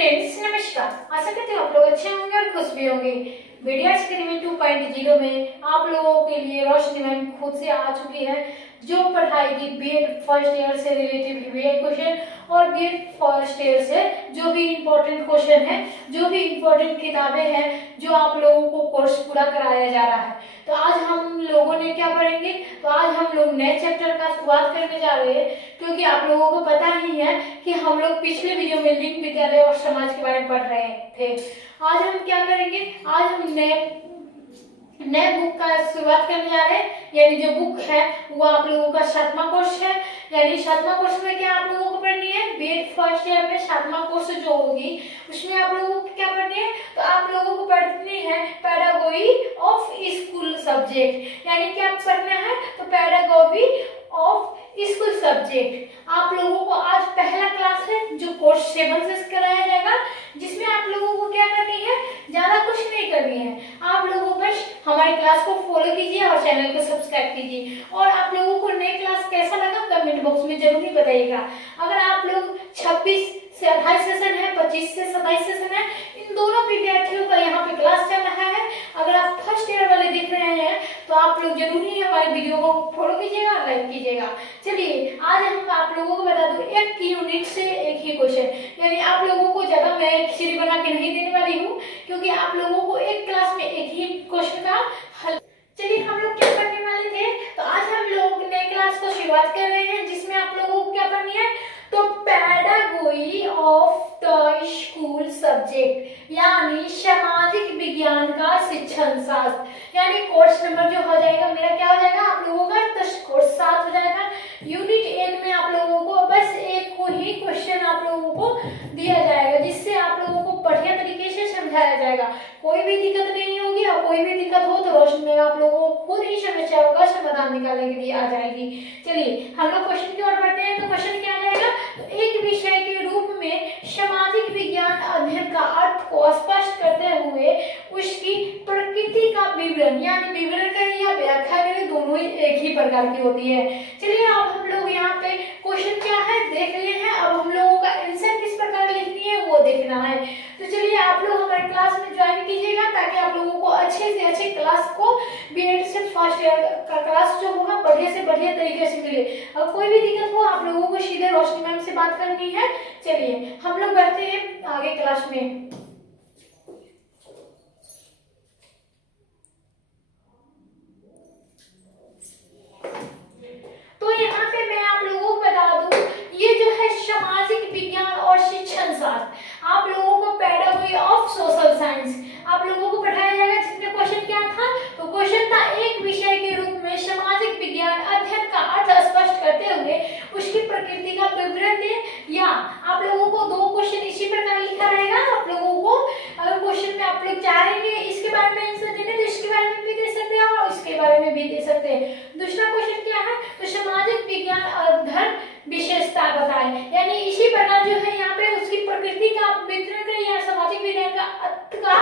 Friends नमस्कार। आशा करती हूँ आप लोग अच्छे होंगे और खुश भी होंगे। वीडियो एक्सपेरिमेंट 2.0 में आप लोगों के लिए रोशनी मैम खुद से आ चुकी है, जो पढ़ाएगी बीएड फर्स्ट ईयर से रिलेटेड बीएड क्वेश्चन और बीएड फर्स्ट ईयर से जो भी इम्पोर्टेंट क्वेश्चन है, जो भी इम्पोर्टेंट किताबें हैं, जो आप लोगों को कोर्स पूरा कराया जा रहा है। तो आज हम लोगों ने क्या पढ़ेंगे, तो आज हम लोग नए चैप्टर का शुरुआत करने जा रहे हैं, क्योंकि आप लोगों को पता ही है कि हम लोग पिछले वीडियो में लिंग विद्यालय और समाज के बारे में पढ़ रहे थे। आज हम क्या करेंगे, आज हम नए बुक का शुरुआत करने जा रहे हैं। यानी जो बुक है वो आप लोगों का 7वां कोर्स है। यानी 7वां कोर्स में क्या आप लोगों को पढ़नी है, बीएड फर्स्ट ईयर में 7वां कोर्स जो होगी उसमें आप लोगों को क्या पढ़नी है, तो आप लोगों को पढ़नी है पेडागोजी ऑफ स्कूल सब्जेक्ट। यानी क्या पढ़ना है, तो पेडागोजी ऑफ स्कूल सब्जेक्ट। आप लोगों को आज पहला क्लास है जो कोर्स 7 से कराया जाएगा, जिसमें आप लोगों को क्या करनी है, ज्यादा कुछ नहीं करनी है। आप लोगों बस हमारी क्लास को फॉलो कीजिए और चैनल को सब्सक्राइब कीजिए। और आप लोगों को नई क्लास कैसा लगा कमेंट बॉक्स में जरूर ही बताइएगा। अगर आप लोग 26 से 28 सेशन है, 25 से 27 सेशन है, इन दोनों विद्यार्थियों का यहाँ पे क्लास चल रहा है। अगर आप फर्स्ट ईयर वाले देख रहे हैं तो आप लोग जरूर ही हमारे वीडियो को फॉलो कीजिएगा, लाइक कीजिएगा। चलिए आज हम आप लोगों को बता दूं एक यूनिट से एक ही क्वेश्चन। यानी आप लोगों को ज्यादा मैं खिचड़ी बना के नहीं देने वाली हूँ, क्योंकि आप लोगों को एक क्लास में एक ही क्वेश्चन का हल। चलिए हम लोग क्या करने वाले थे, तो आज हम लोग नए क्लास को शुरुआत कर रहे हैं, जिसमें आप लोगों को क्या करनी है, तो pedagogy of the school subject यानी सामाजिक विज्ञान का शिक्षण शास्त्र। यानी कोर्स नंबर जो हो जाएगा मेरा क्या हो जाएगा आप लोगों का, तो कोर्स 7 हो जाएगा। यूनिट 8 में आप लोगों को बस एक को ही क्वेश्चन आप लोगों को दिया जाएगा, जिससे आप लोगों को बढ़िया तरीके से समझाया जाएगा। कोई भी दिक्कत नहीं होगी, और कोई भी दिक्कत हो तो रोशनी में आप लोगों को खुद ही समस्याओं का समाधान निकालने के लिए आ जाएगी। चलिए हम लोग क्वेश्चन की ओर बढ़ते हैं। तो क्वेश्चन क्या आ जाएगा, तो एक विषय के रूप में सामाजिक विज्ञान अध्ययन का अर्थ को स्पष्ट करते हुए उसकी प्रकृति का विवरण, यानी विवरण करें या व्याख्या करें, दोनों ही एक ही प्रकार की होती है। चलिए अब हम लोग यहाँ पे क्वेश्चन क्या है देख लिए हैं, अब हम लोगों का आंसर किस प्रकार लिखनी है वो देखना है। तो चलिए आप लोग हमारे क्लास में ज्वाइन कीजिएगा, ताकि आप लोगों को अच्छे से अच्छे क्लास को बीएड से फर्स्ट ईयर का क्लास जो होगा बढ़िया से बढ़िया तरीके से मिले। अगर कोई भी दिक्कत हो आप लोगों को सीधे रोशनी मैम से बात करनी है। चलिए हम लोग बढ़ते हैं आगे क्लास में। तो यहाँ पे मैं आप लोगों को बता दूं, ये जो है सामाजिक विज्ञान और शिक्षण शास्त्र, आप लोगों को पेडागोजी ऑफ सोशल साइंस आप लोगों को पढ़ाया जाएगा, जिसमें क्वेश्चन क्या था, तो क्वेश्चन था एक विषय के रूप में सामाजिक विज्ञान अध्ययन का अर्थ स्पष्ट करते हुए उसकी प्रकृति का विवरण दे। या आप लोगों को 2 क्वेश्चन इसी प्रकार लिखा रहेगा। आप लोगों को अगर क्वेश्चन में आप लोग चाहेंगे इसके बारे में आंसर देने, तो इसके बारे में भी दे सकते हैं और इसके बारे में भी दे सकते हैं। दूसरा क्वेश्चन क्या है, तो सामाजिक विज्ञान अध्ययन विशेषता बताएं। यानी इसी प्रकार जो है यहाँ पे उसकी प्रकृति का विवरण करें या सामाजिक विज्ञान का अर्थ का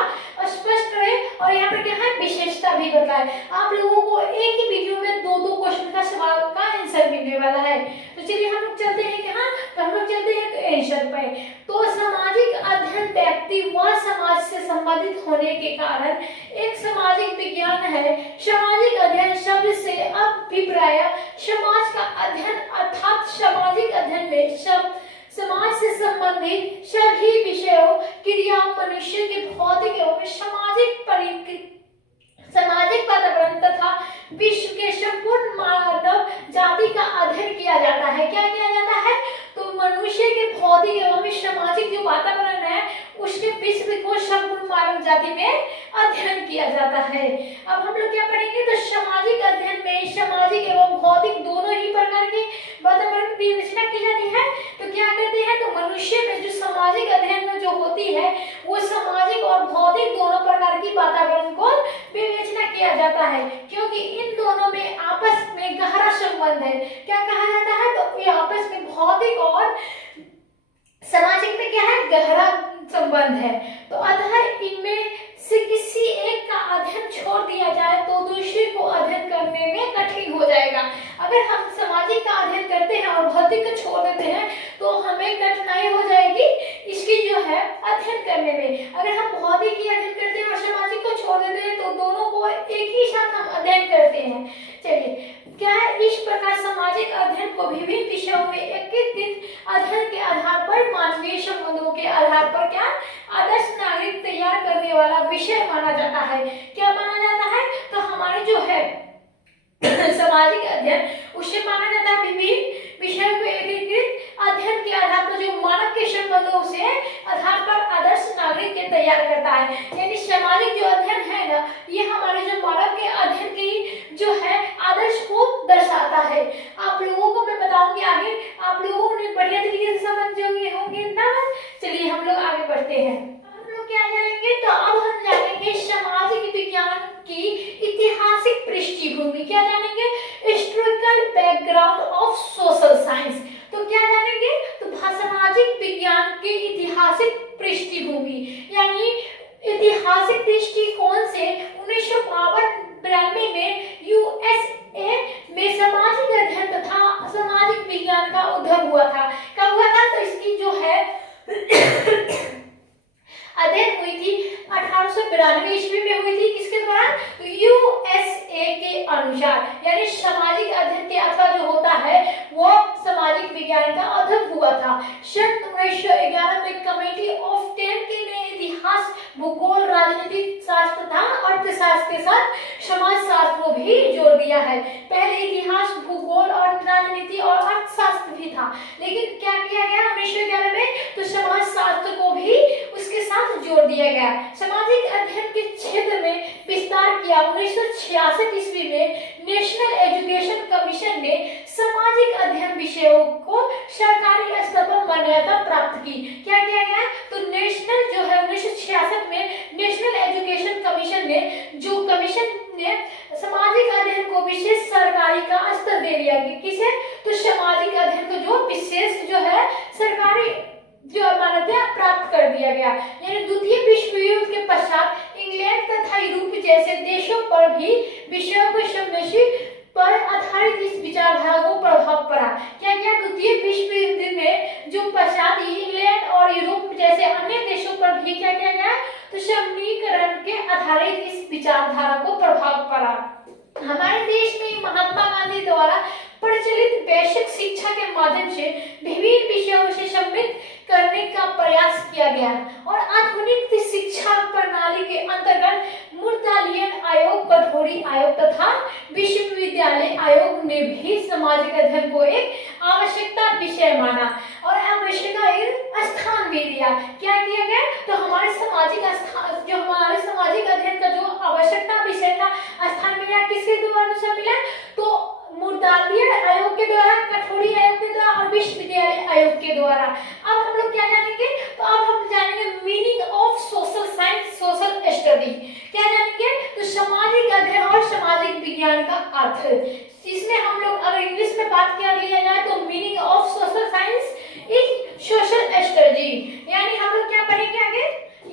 स्पष्ट करें, और यहाँ पे क्या है विशेषता भी बताएं। आप लोगों को एक ही वीडियो में 2-2 क्वेश्चन का सवाल का आंसर मिलने वाला है। तो चलिए हम लोग चलते हैं कहाँ, तो हम लोग चलते हैं आंसर पे। तो सामाजिक अध्ययन व्यक्ति व समाज से संबंधित होने के कारण एक सामाजिक विज्ञान है। सामाजिक अध्ययन शब्द से अभिप्राय समाज का अध्ययन, अर्थात सामाजिक अध्ययन में समाज से संबंधित सभी विषयों, क्रियाओं, मनुष्य के भौतिक एवं सामाजिक वातावरण तथा विश्व के संपूर्ण मानव जाति का अध्ययन किया जाता है। क्या किया जाता है, तो मनुष्य के भौतिक एवं सामाजिक जो वातावरण है उसके विश्व को संपूर्ण मानव जाति में अध्ययन किया जाता है। अब हम लोग क्या पढ़ेंगे, तो सामाजिक अध्ययन में सामाजिक एवं भौतिक दोनों ही प्रकार के वातावरण की विवेचना की जाती है। तो क्या करते हैं, तो मनुष्य में जो सामाजिक अध्ययन में जो होती है वो सामाजिक और भौतिक दोनों प्रकार की वातावरण को विवेचना किया जाता है, क्योंकि इन दोनों में आपस में गहरा संबंध है। क्या कहा जाता है, तो ये आपस में भौतिक और सामाजिक में क्या है, गहरा संबंध है। तो अतः इनमें से किसी एक का अध्ययन छोड़ दिया जाए तो दूसरे को अध्ययन करने में कठिन हो जाएगा। अगर हम सामाजिक का अध्ययन करते हैं और भौतिक को छोड़ देते हैं तो हमें कठिनाई हो जाएगी इसकी जो है अध्ययन करने में। अगर हम भौतिकी अध्ययन करते हैं और सामाजिक को छोड़ देते हैं तो दोनों को एक ही साथ हम अध्ययन करते हैं। चलिए, क्या है, इस प्रकार सामाजिक अध्ययन को विभिन्न विषयों में एकीकृत अध्ययन के आधार पर मानवीय संबंधों के आधार पर क्या आदर्श नागरिक तैयार करने वाला विषय माना जाता है। क्या माना जाता है? तो हमारे जो है सामाजिक अध्ययन उसे माना जाता है विभिन्न विषयों को एकीकृत अध्ययन के आधार पर जो मानव के संबंधों से आधार पर आदर्श नागरिक के तैयार करता है। यानी सामाजिक जो अध्ययन है ना, ये हमारे जो मानव के अध्ययन की जो है आदर्श को दर्शाता है। आप लोगों को मैं बताऊंगी आगे, आप लोगों ने बढ़िया तरीके से समझ होंगे ना। चलिए हम लोग आगे बढ़ते हैं। हम लोग क्या जानेंगे? तो अब हम जानेंगे सामाजिक विज्ञान की ऐतिहासिक पृष्ठभूमि। क्या जानेंगे? Historical background of social science. तो क्या जानेंगे? तो सामाजिक विज्ञान की ऐतिहासिक पृष्ठभूमि, यानी ऐतिहासिक दृष्टिकोण से 1952 में यूएसए में सामाजिक अध्ययन तथा सामाजिक विज्ञान का उद्भव हुआ था। कब हुआ था? तो इसकी जो है अध्ययन हुई थी 1892 ईस्वी में हुई थी। किसके द्वारा? यूएसए के अनुसार। यानी सामाजिक अध्ययन के अथवा जो होता है वो सामाजिक विज्ञान का उद्भव हुआ था। सन 1911 में कमेटी ऑफ 10 के ने इतिहास, भूगोल, राजनीतिक शास्त्र तथा अर्थशास्त्र के साथ समाज शास्त्र को भी जोड़ दिया है। पहले इतिहास, भूगोल और राजनीति और अर्थशास्त्र भी था, लेकिन क्या किया गया 1911 में? तो समाज शास्त्र को भी उसके साथ जोड़ दिया गया। सामाजिक अध्ययन के क्षेत्र में विस्तार किया। 1966 ईस्वी में नेशनल एजुकेशन कमीशन ने सामाजिक अध्ययन विषयों को सरकारी स्तर पर मान्यता प्राप्त की। क्या किया गया? तो नेशनल जो है 1966 में नेशनल एजुकेशन कमीशन ने सामाजिक अध्ययन को विशेष सरकारी का स्तर दे दिया। किसे? तो सामाजिक अध्ययन को जो विशेष जो है सरकारी जो मान्यता प्राप्त कर दिया गया। यानी द्वितीय विश्व युद्ध के पश्चात इंग्लैंड तथा यूरोप जैसे देशों पर भी विषयों को समझने पर आधारित इस विचारधारा को प्रभाव पड़ा। क्या क्या? द्वितीय विश्व युद्ध में जो पश्चात इंग्लैंड और यूरोप जैसे अन्य देशों पर भी क्या किया गया? तो समीकरण के आधारित इस विचारधारा को प्रभाव पड़ा। हमारे देश में महात्मा गांधी द्वारा प्रचलित बेसिक शिक्षा के माध्यम से विभिन्न विषयों से सम्मिलित करने का प्रयास किया गया और आधुनिक शिक्षा प्रणाली के अंतर्गत मूर्तालियन आयोग, कठोरी आयोग तथा विश्वविद्यालय आयोग ने भी सामाजिक अध्ययन को एक आवश्यकता विषय माना और आवश्यकता स्थान भी दिया। क्या किया गया? तो हमारे सामाजिक अध्ययन का जो आवश्यकता विषय का स्थान मिला, किसके द्वारा मिला? तो मूर्तालियन आयोग के द्वारा, कठोरी आयोग के द्वारा और विश्वविद्यालय आयोग के द्वारा। अब हम लोग क्या जानेंगे? तो अब हम जानेंगे meaning of social science, social study. क्या जानेंगे? तो सामाजिक अध्ययन और सामाजिक विज्ञान का अर्थ। इसमें हम लोग अगर इंग्लिश में बात किया जाए तो meaning of social science is social study. यानी हम लोग क्या पढ़ेंगे आगे?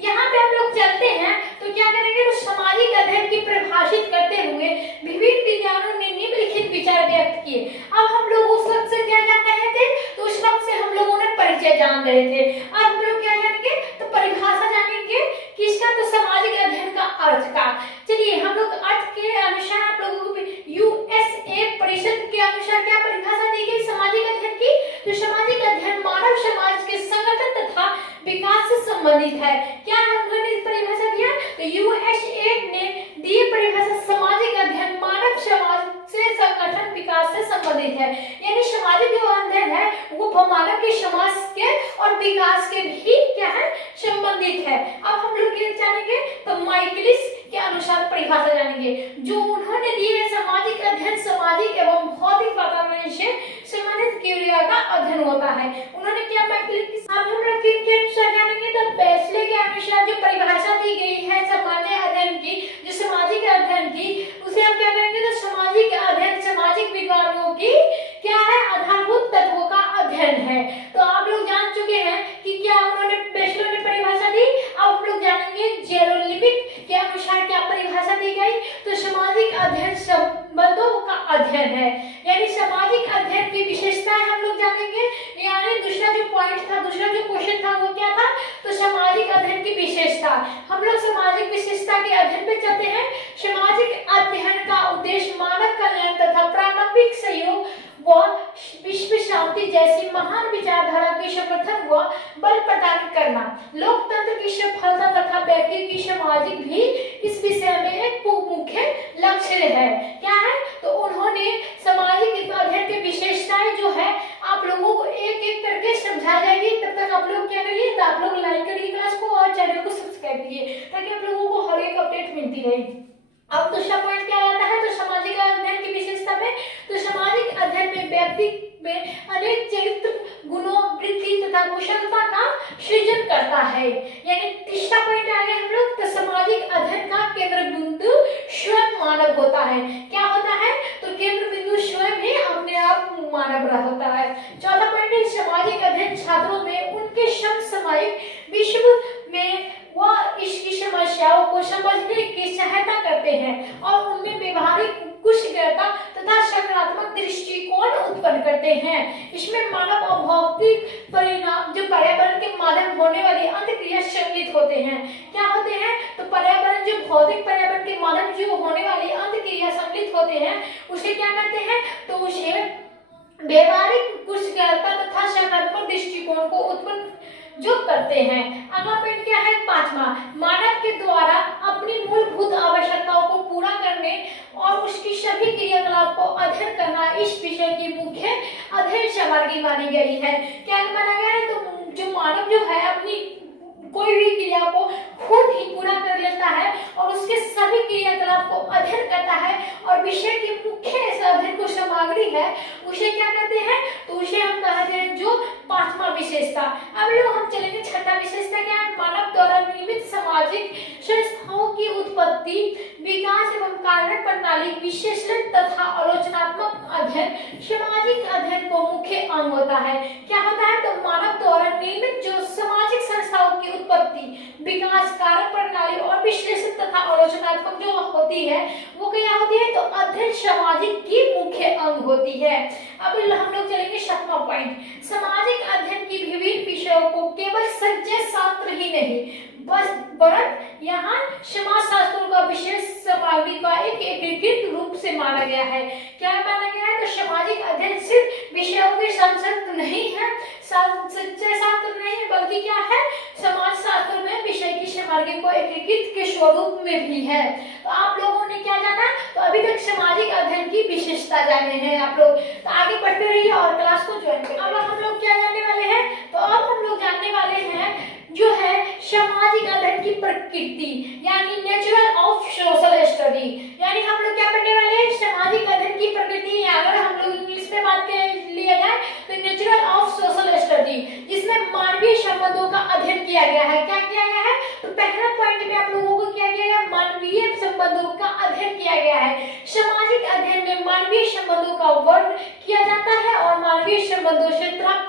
यहाँ पे हम लोग चलते हैं तो क्या करेंगे? तो सामाजिक अध्ययन की परिभाषित करते हुए विभिन्न विद्वानों ने निम्नलिखित विचार व्यक्त किए। अब हम लोग उस वक्त से क्या जान रहे थे? तो उस वक्त से हम लोगों ने परिचय जान रहे थे। अब हम लोग क्या जानेंगे? तो परिभाषा जानेंगे। किसका? तो सामाजिक अध्ययन का अर्थ का। चलिए हम लोग अर्थ के अनुसार आप लोगों को यूएसए परिषद के अनुसार क्या परिभाषा दी गई सामाजिक अध्ययन की? तो सामाजिक अध्ययन मानव समाज के संगठन तथा विकास से संबंधित है। क्या उन्होंने परिभाषा दिया? तो यूएसए ने दी परिभाषा सामाजिक अध्ययन मानव समाज से संगठन विकास से संबंधित है। यानी सामाजिक जो अध्ययन है वो मानव के समाज के और विकास के भी क्या है? संबंधित है। अब हम लोग क्या जानेंगे? तो माइकलिस के अनुसार परिभाषा जानेंगे जो उन्होंने दी है। सामाजिक अध्ययन सामाजिक एवं भौतिक वातावरण से संबंधित क्रिया का अध्ययन होता है। उन्होंने क्या माइकलिस? अब हम लोग किनके अनुसार जानेंगे? तो बेस्ले के अनुसार जो परिभाषा दी गई है सामान्य अध्ययन की, जो सामाजिक अध्ययन की, उसे हम क्या करेंगे? तो सामाजिक अध्ययन सामाजिक विज्ञानों की क्या है? आधारभूत तत्वों का अध्ययन है। तो आप लोग जान चुके हैं कि क्या उन्होंने बेस्ले ने परिभाषा दी। अब हम लोग जानेंगे जेरोलिपिक के अनुसार क्या परिभाषा दी गई। तो सामाजिक अध्ययन संबंधों का अध्ययन है। यानी सामाजिक अध्ययन की विशेषताएं हम लोग जानेंगे। यानी दूसरा जो पॉइंट था, दूसरा जो क्वेश्चन था वो क्या था? तो सामाजिक विशेषता। हम लोग सामाजिक विशेषता के अध्ययन पे चलते हैं। सामाजिक अध्ययन का उद्देश्य मानव कल्याण तथा प्रारंभिक सहयोग व विश्व शांति जैसी महान विचारधारा के समर्थन व बल प्रदान करना। लोकतंत्र की सफलता तथा व्यक्ति की सामाजिक भी इस विषय में एक मुख्य लक्ष्य है। क्या है? तो उन्होंने सामाजिक अध्ययन की विशेषताएं जो है आप लोगों को एक एक करके समझा जाएगी। तब तक आप लोग क्या करिए, तो आप लोग लाइक करिए क्लास को और चैनल को सब्सक्राइब कीजिए ताकि आप लोगों को हर एक अपडेट मिलती रहेगी। अब दूसरा पॉइंट क्या आता है? तो सामाजिक अध्ययन की विशेषता में, तो सामाजिक अध्ययन में व्यक्ति में अनेक चरित्र गुणों, वृत्ति तथा कुशलता का सृजन करता है। यानी तीसरा पॉइंट आ गया हम लोग, तो सामाजिक अध्ययन का केंद्र बिंदु स्वयं मानव होता है। क्या होता है? तो केंद्र बिंदु स्वयं ही अपने आप मानव होता है। चौथा पॉइंट है सामाजिक अध्ययन छात्रों में उनके समसामयिक विश्व में वह इसकी समस्याओं को समझने की सहायता करते हैं और उनमें व्यवहारिक कुशलता तथा सकारात्मक दृष्टिकोण उत्पन्न करते हैं। इसमें मानव और भौतिक परिणाम जो पर्यावरण के माध्यम होने वाली अंतक्रिया सम्मिलित होते हैं। क्या होते हैं? तो पर्यावरण जो भौतिक पर्यावरण के माध्यम जो होने वाली अंतक्रिया सम्मिलित होते हैं उसे क्या कहते हैं? तो उसे व्यवहारिक कुशलता तथा सकारात्मक दृष्टिकोण को उत्पन्न जो करते हैं। अगला पॉइंट क्या है? पांचवा, मानव के द्वारा अपनी मूलभूत आवश्यकताओं को पूरा करने और उसकी सभी क्रियाकलाप को अध्ययन करना इस विषय की मुख्य अध्ययन सामग्री मानी गई है। क्या माना गया है? तो जो मानव जो है अपनी कोई भी क्रिया को खुद ही पूरा कर लेता है और उसके सभी क्रियाकलाप को अध्ययन करता है और विषय की मुख्य अध्ययन को सामग्री है उसे क्या कहते हैं? तो उसे हम कहते हैं जो पांचवा विशेषता। अब लोग हम चलेंगे छठा विशेषता क्या है? मानव द्वारा निर्मित सामाजिक संस्थाओं की उत्पत्ति, विकास एवं कार्य प्रणाली विश्लेषण तथा आलोचनात्मक अध्ययन सामाजिक अध्ययन को मुख्य अंग होता है। क्या होता है? तो मानव द्वारा निर्मित जो सामाजिक संस्थाओं की उत्पत्ति, विकास, कार्य प्रणाली और विश्लेषण तथा आलोचनात्मक जो होती है वो क्या होती है? तो अध्ययन सामाजिक की मुख्य अंग होती है। अब हम लोग चलेंगे सातवां पॉइंट, सामाजिक अध्ययन की विभिन्न विषयों को केवल संचय शास्त्र ही नहीं बस वरन यहाँ समाज शास्त्रों का विशेष सामग्री का एक एकीकृत रूप से माना गया है। क्या माना गया है? तो सामाजिक अध्ययन सिर्फ विषयों के संक्षिप्त नहीं है, संचय शास्त्र नहीं है, बल्कि क्या है? समाज शास्त्र में विषय की सामग्री को एकीकृत के स्वरूप में भी है। तो आप लोगों ने क्या जाना? तो अभी तक सामाजिक अध्ययन की विशेषता जाने हैं आप लोग, तो आगे बढ़ते रहिए और क्लास को ज्वाइन करिए। अब हम लोग क्या जानने वाले हैं? तो अब हम लोग जानने वाले हैं जो है सामाजिक अध्ययन की प्रकृति यानी नेचुरल ऑफ सोशल स्टडी। यानी हम लोग क्या पढ़ने वाले हैं? सामाजिक अध्ययन की प्रकृति, अगर हम लोग इंग्लिश में बात कर लिया जाए तो नेचुरल ऑफ सोशल स्टडी, जिसमें मानवीय संबंधों का अध्ययन किया गया है। क्या किया गया है? तो पहला पॉइंट में आप लोगों को क्या किया गया? मानवीय संबंधों का अध्ययन किया गया है। सामाजिक अध्ययन में मानवीय संबंधों का वर्णन किया जाता है और मानवीय संबंधों से प्राप्त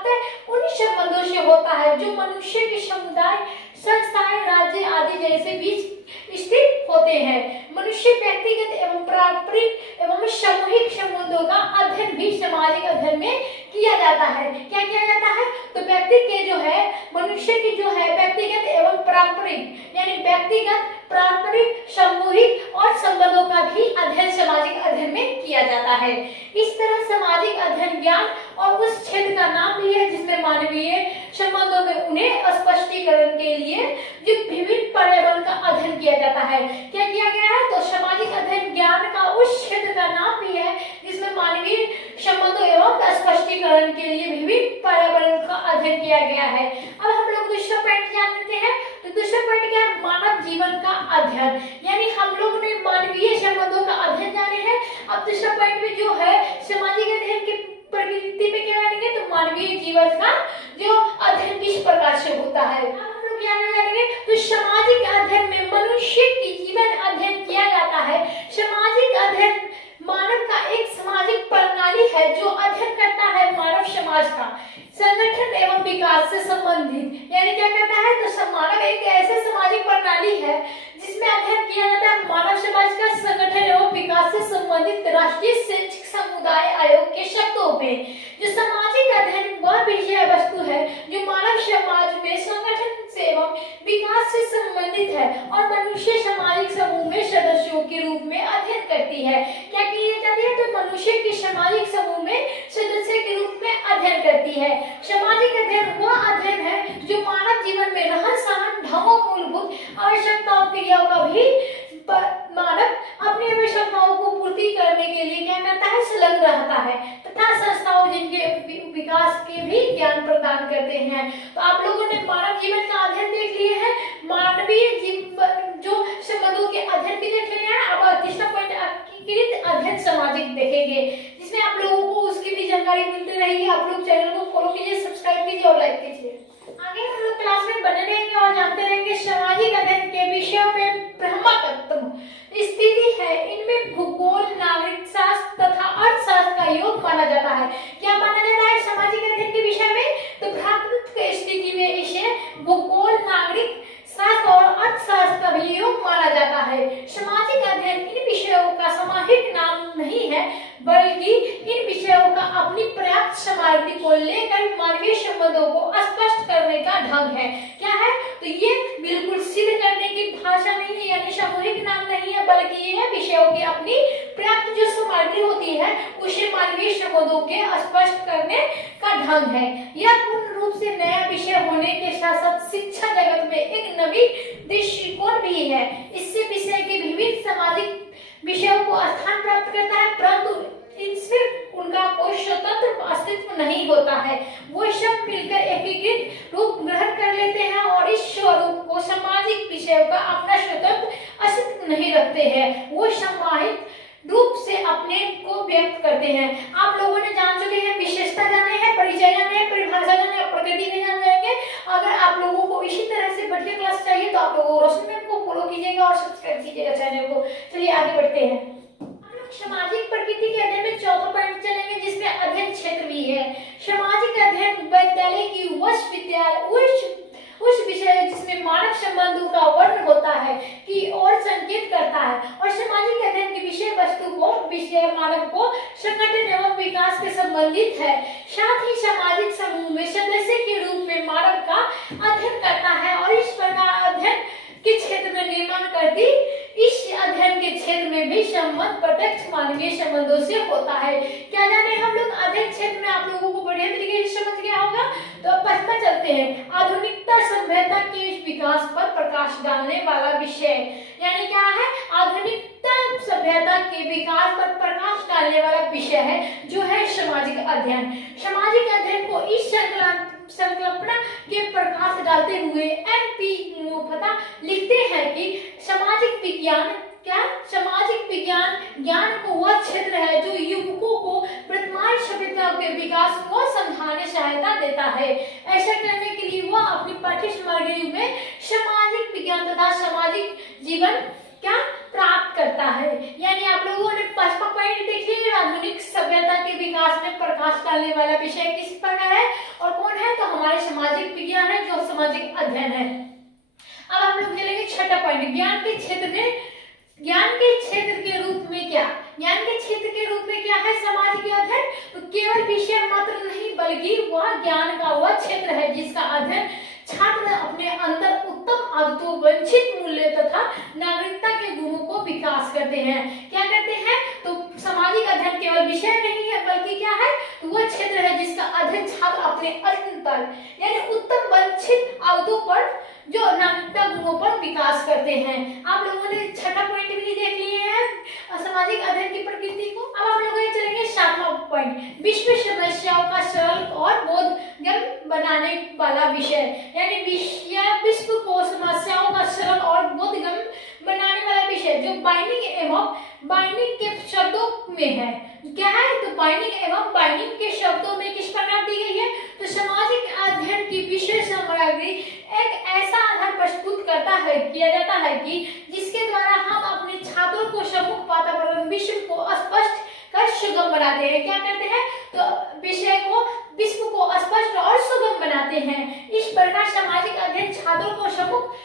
उन संबंधों से होता है जो मनुष्य के समुदाय, संस्थाएं, राज्य आदि जैसे बीच स्थित होते हैं। मनुष्य व्यक्तिगत एवं पारंपरिक एवं सामूहिक संबंधों का अध्ययन भी सामाजिक अध्ययन में किया जाता है। क्या किया जाता है? तो व्यक्ति के जो है मनुष्य की जो है व्यक्तिगत एवं पारंपरिक यानी व्यक्तिगत, पारंपरिक, सामूहिक और संबंधों का भी अध्ययन सामाजिक अध्ययन में किया जाता है। इस तरह सामाजिक अध्ययन ज्ञान और उस क्षेत्र का नाम भी है जिसमें मानवीय संबंधों में उन्हें स्पष्टीकरण के लिए जो विभिन्न पर्यावरण का अध्ययन किया जाता है। क्या किया गया है? तो सामाजिक अध्ययन ज्ञान का उस क्षेत्र का नाम भी है जिसमें मानवीय संबंधों एवं स्पष्टीकरण के लिए विभिन्न पर्यावरण का अध्ययन किया गया है। अब हम लोग दूसरा पॉइंट जान लेते हैं। तो दूसरा पॉइंट क्या है? मानव जीवन का अध्ययन। यानी हम लोग ने मानवीय संबंधों का अध्ययन जाने हैं। अब दूसरा पॉइंट में जो है सामाजिक अध्ययन की प्रकृति में क्या जानेंगे? तो मानवीय जीवन का जो अध्ययन किस प्रकार से होता है। अब हम लोग क्या जानेंगे? तो सामाजिक अध्ययन में मनुष्य की जीवन अध्ययन किया जाता है। सामाजिक अध्ययन मानव का एक सामाजिक प्रणाली है जो अध्ययन करता है मानव समाज का संगठन एवं विकास से संबंधित। यानी क्या कहता है? तो मानव एक ऐसे सामाजिक प्रणाली है जिसमें अध्ययन किया जाता है मानव समाज का संगठन एवं विकास से संबंधित राष्ट्रीय शैक्षिक समुदाय आयोग के शब्दों में। जो सामाजिक अध्ययन वह विषय वस्तु है जो मानव समाज में संगठन से एवं विकास से संबंधित है और मनुष्य सामाजिक समूह में सदस्यों के रूप में अध्ययन करती है। क्या की जाती है? तो मनुष्य के सामाजिक समूह में सदस्य के रूप में अध्ययन करती है। सामाजिक अध्ययन वह अध्ययन है जो मानव जीवन में रहन सहन ढंगों मूलभूत आवश्यकताओं क्रियाओं का भी मानव अपनी आवश्यकताओं को पूर्ति करने के लिए क्या करता है? संलग्न रहता है तथा संस्थाओं जिनके विकास के भी ज्ञान प्रदान करते हैं। तो आप लोगों ने मानव जीवन का अध्ययन देख लिए हैं, मानवीय जीवन जो संबंधों के अध्ययन भी देख लिए हैं। अब तीसरा पॉइंट एकीकृत अध्ययन सामाजिक देखेंगे, जिसमें आप लोगों को उसकी भी जानकारी मिलती रहेगी। आप लोग चैनल को फॉलो कीजिए, सब्सक्राइब कीजिए और लाइक कीजिए। आगे हम लोग क्लास में बने रहेंगे और जानते रहेंगे सामाजिक अध्ययन के विषयों में ब्रह्मात्म स्थिति है। इनमें भूगोल, नागरिक शास्त्र तथा अर्थशास्त्र का योग माना जाता है। क्या माना जाता है सामाजिक अध्ययन के विषय में? तो भ्रातृत्व स्थिति में इसे भूगोल, नागरिक शास्त्र और अर्थशास्त्र का भी योग माना जाता है। सामाजिक अध्ययन इन विषयों का सामूहिक नाम नहीं है, बल्कि इन विषयों का अपनी पर्याप्त सामग्री को लेकर मानवीय संबंधों को स्पष्ट करने का ढंग है। क्या है? तो ये बिल्कुल सिद्ध करने की भाषा नहीं है, यानी सामूहिक नाम नहीं है, बल्कि ये विषयों की अपनी पर्याप्त जो सामग्री होती है उसे मानवीय संबंधों के स्पष्ट करने का ढंग है। यह पूर्ण रूप से नया विषय होने के साथ साथ शिक्षा जगत में एक नवीन दृष्टिकोण भी है। इससे विषय के विभिन्न सामाजिक विषयों को स्थान प्राप्त करता है, परंतु इनसे उनका कोई स्वतंत्र अस्तित्व नहीं होता है। वो सब मिलकर एकीकृत रूप ग्रहण कर लेते हैं और इस स्वरूप को सामाजिक विषयों का अपना स्वतंत्र अस्तित्व नहीं रखते हैं। वो सामाजिक रूप से अपने को व्यक्त करते हैं। आप लोगों ने जान चुके हैं, विशेषता जाने हैं, परिचय जाने हैं, परिभाषा जाने हैं, प्रकृति में जान जाएंगे। अगर आप लोगों को इसी तरह से बढ़िया क्लास चाहिए तो आप लोगों रोशनी मैम को फॉलो कीजिएगा और सब्सक्राइब कीजिएगा चैनल को। चलिए आगे बढ़ते हैं। सामाजिक प्रकृति के अध्ययन में चौथा पॉइंट चलेंगे, जिसमें अध्ययन क्षेत्र भी है। सामाजिक अध्ययन विद्यालय की उस विषय जिसमें मानव संबंधों का वर्णन होता है की ओर संकेत करता है और सामाजिक अध्ययन की विषय वस्तु को विषय मानव को संगठन एवं विकास से संबंधित है। साथ ही सामाजिक समूह में सदस्य के रूप में मानव का अध्ययन करता है और इस प्रकार अध्ययन के क्षेत्र में निर्माण करती। इस अध्ययन के क्षेत्र में भी संबंध प्रत्यक्ष मानवीय संबंधों से होता है। क्या जाने हम लोग अध्ययन क्षेत्र में आप लोगों को बढ़िया तरीके से समझ गया होगा। तो अब पढ़ना चलते हैं। आधुनिकता सभ्यता के विकास पर प्रकाश डालने वाला विषय, यानी क्या है? आधुनिकता सभ्यता के विकास पर प्रकाश डालने वाला विषय है जो है सामाजिक अध्ययन। सामाजिक अध्ययन को इस संकल्पना के प्रकाश डालते हुए MP मुफद्दल लिखते हैं कि सामाजिक विज्ञान सामाजिक विज्ञान ज्ञान को वह क्षेत्र है जो युवकों को वर्तमान सभ्यता के विकास को समझाने सहायता देता है। ऐसा करने के लिए वह अपनी पाठ्य सामग्री में सामाजिक विज्ञान तथा सामाजिक जीवन क्या प्राप्त करता है। यानी आप लोगों ने पांचवा पॉइंट देख लिया, आधुनिक सभ्यता के विकास में प्रकाश डालने वाला विषय किस प्रकार है और कौन है? तो हमारे सामाजिक विज्ञान है, जो सामाजिक अध्ययन है। अब हम लोग चलेंगे छठा पॉइंट, ज्ञान के क्षेत्र में। ज्ञान के क्षेत्र के रूप में क्या? ज्ञान के क्षेत्र के रूप में क्या है सामाजिक अध्ययन? तो केवल विषय मात्र नहीं, बल्कि वह ज्ञान का वह क्षेत्र है जिसका अध्ययन छात्र अपने अंदर उत्तम आदतों, वांछित मूल्य तथा नागरिकता के गुणों को विकास करते हैं। क्या करते हैं? तो सामाजिक अध्ययन केवल विषय नहीं है, बल्कि क्या है? तो वह क्षेत्र है जिसका अध्ययन छात्र अपने अंतर यानी उत्तम वांछित आदतों पर जो नागरिकता गुणों पर विकास करते हैं। आप लोगों ने छठा पॉइंट भी देख लिए हैं सामाजिक अध्ययन की प्रकृति को। अब हम लोग चलेंगे सातवां पॉइंट, विश्व समस्याओं का सरल और बोधगम्य बनाने वाला विषय, यानी विश्व को समस्याओं का सरल और बोधगम्य बनाने वाला विषय जो बाइंडिंग के शब्दों में है। क्या है? तो बाइंडिंग के शब्दों में किस प्रकार दी गई है? तो सामाजिक अध्ययन की विषय सामग्री एक ऐसा आधार प्रस्तुत किया जाता है कि जिसके द्वारा हम अपने छात्रों को सम्मुख वातावरण विश्व को स्पष्ट कर सुगम बनाते हैं। क्या करते हैं? तो विश्व को स्पष्ट और सुगम बनाते हैं। इस प्रकार सामाजिक अध्ययन छात्रों को सम्मुख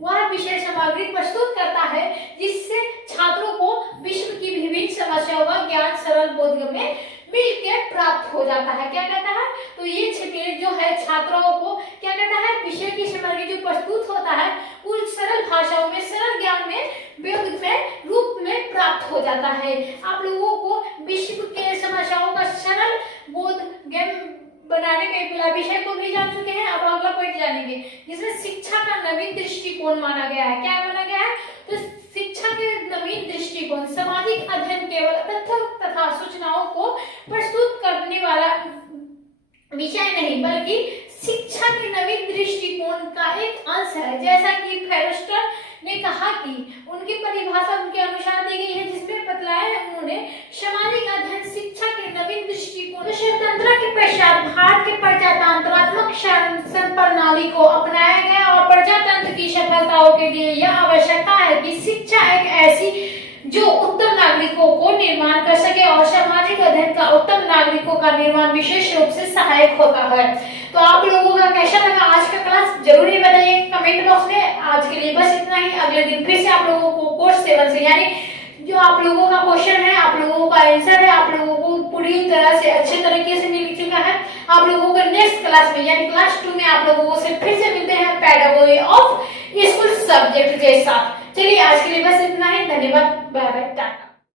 वह विषय सामग्री प्रस्तुत करता है जिससे छात्रों को विश्व की विभिन्न समस्याओं का ज्ञान सरल बोधगम्य मिलके प्राप्त हो जाता है। क्या कहता है? तो ये 6 पीरियड जो है छात्राओं को क्या कहता है, विषय की सामग्री जो प्रस्तुत होता है वो सरल भाषाओं में, सरल ज्ञान में, वेद में रूप में प्राप्त हो जाता है। आप लोगों को विश्व के समस्याओं का सरल बोध ज्ञान बनाने के विषय को भी जान चुके हैं। अब अगला पॉइंट जानेंगे जिसमें शिक्षा का नवीन दृष्टिकोण माना गया है। क्या माना गया है? तो शिक्षा के नवीन दृष्टिकोण सामाजिक अध्ययन केवल तथ्य तथा सूचनाओं को प्रस्तुत करने वाला विषय नहीं बल्कि शिक्षा के नवीन दृष्टिकोण का एक अंश है। जैसा कि फेरस्टर ने कहा कि उनकी परिभाषा उनके अनुसार दी गई है, जिसमें बतलाया उन्होंने सामाजिक अध्ययन शिक्षा के नवीन दृष्टिकोण। स्वतंत्रता के पश्चात भारत के प्रजातंत्रात्मक शासन प्रणाली को अपनाया गया और प्रजातंत्र की सफलताओं के लिए यह आवश्यकता है कि शिक्षा एक ऐसी जो उत्तम नागरिकों को निर्माण कर सके और सामाजिक अध्ययन का उत्तम नागरिकों का निर्माण विशेष रूप से सहायक होता है। तो आप लोगों का कैसा लगा आज का क्लास जरूर ही बताइए कमेंट बॉक्स में। आज के लिए बस इतना ही। अगले दिन फिर से आप लोगों को कोर्स 7 से यानी जो आप लोगों का क्वेश्चन है, आप लोगों का आंसर है, आप लोगों को पूरी तरह से अच्छे तरीके से मिल चुका है। आप लोगों को नेक्स्ट क्लास में यानी क्लास 2 में आप लोगों से फिर से मिलते हैं पेडागोजी ऑफ स्कूल सब्जेक्ट के साथ। चलिए आज के लिए बस इतना ही। धन्यवाद, बाय बाय, टाटा।